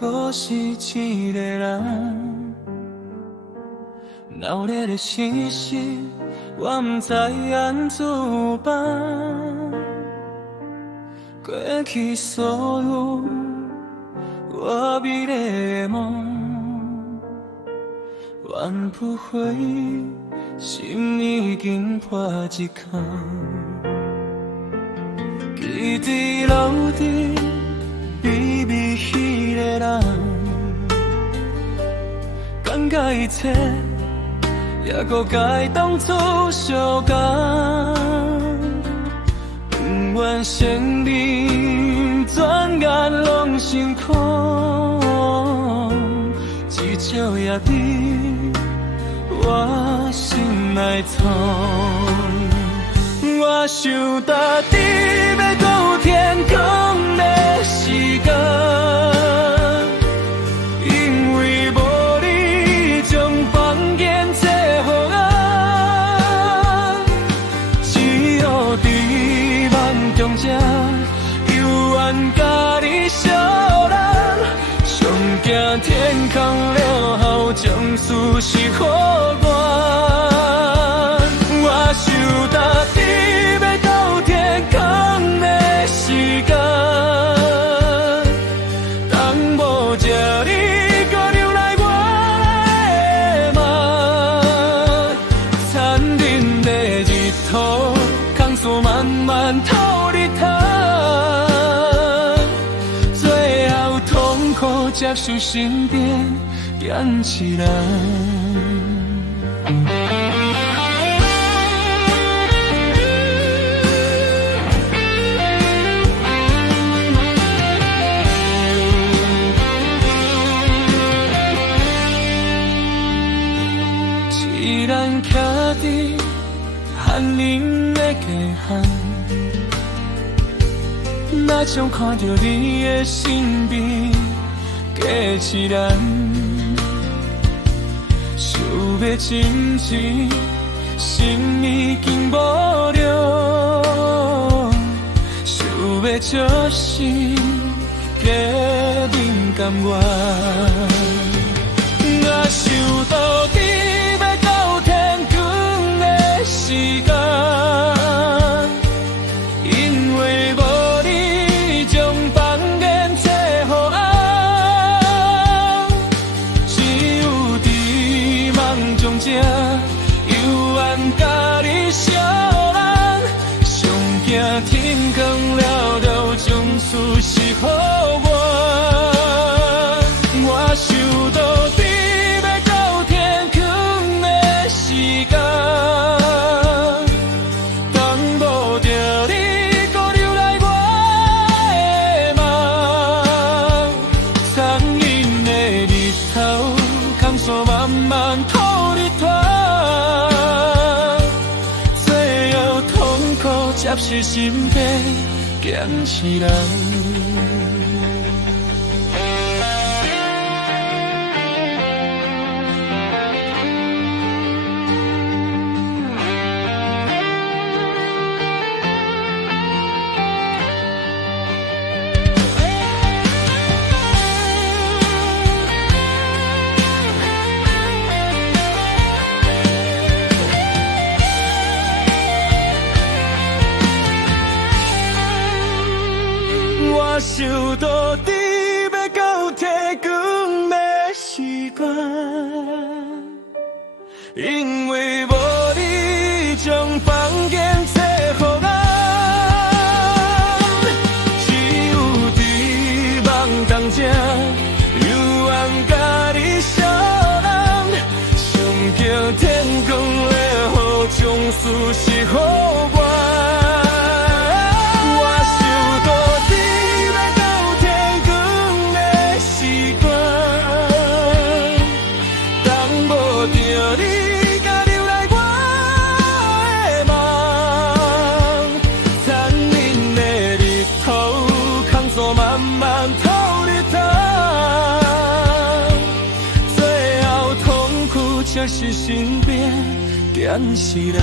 搁是一个人。闹热的城市，我不知安怎办。过去所有我美丽的梦，挽不回，心已经破一空。记伫楼顶秘密迄个人，感觉一切也搁该当作相共。不愿生命转眼拢成空，一笑也伫我心内藏。我想到底要到天光的时间，因为无你将房间做予我，只有伫梦中才犹原甲你相认，上惊天空了后将事实予我。我想到底要到天空的时间，当无这你搁流来我的梦，残忍的日头空诉慢慢透日头，最后痛苦接受身边坚持人。既然徛伫寒冷的街巷，哪像看到你的身边假一人，想要珍惜，心已经无量，想要借心加冷甘愿。我想到底要到天光的时间，因为无你将房间做予我，只有伫梦中才犹原甲你相认，上惊天光了后将事实予我。我想到底要到天光的时间，当无着你搁流来我的梦，残忍的日头空诉慢慢透日头，最后痛苦接受身边坚持人。我想到底要到天光的时间，因为无你将房间做予我，只有伫梦中才犹原甲你相认，上惊天光了后将事实予我。慢慢透日头，最后痛苦才是身边坚持人。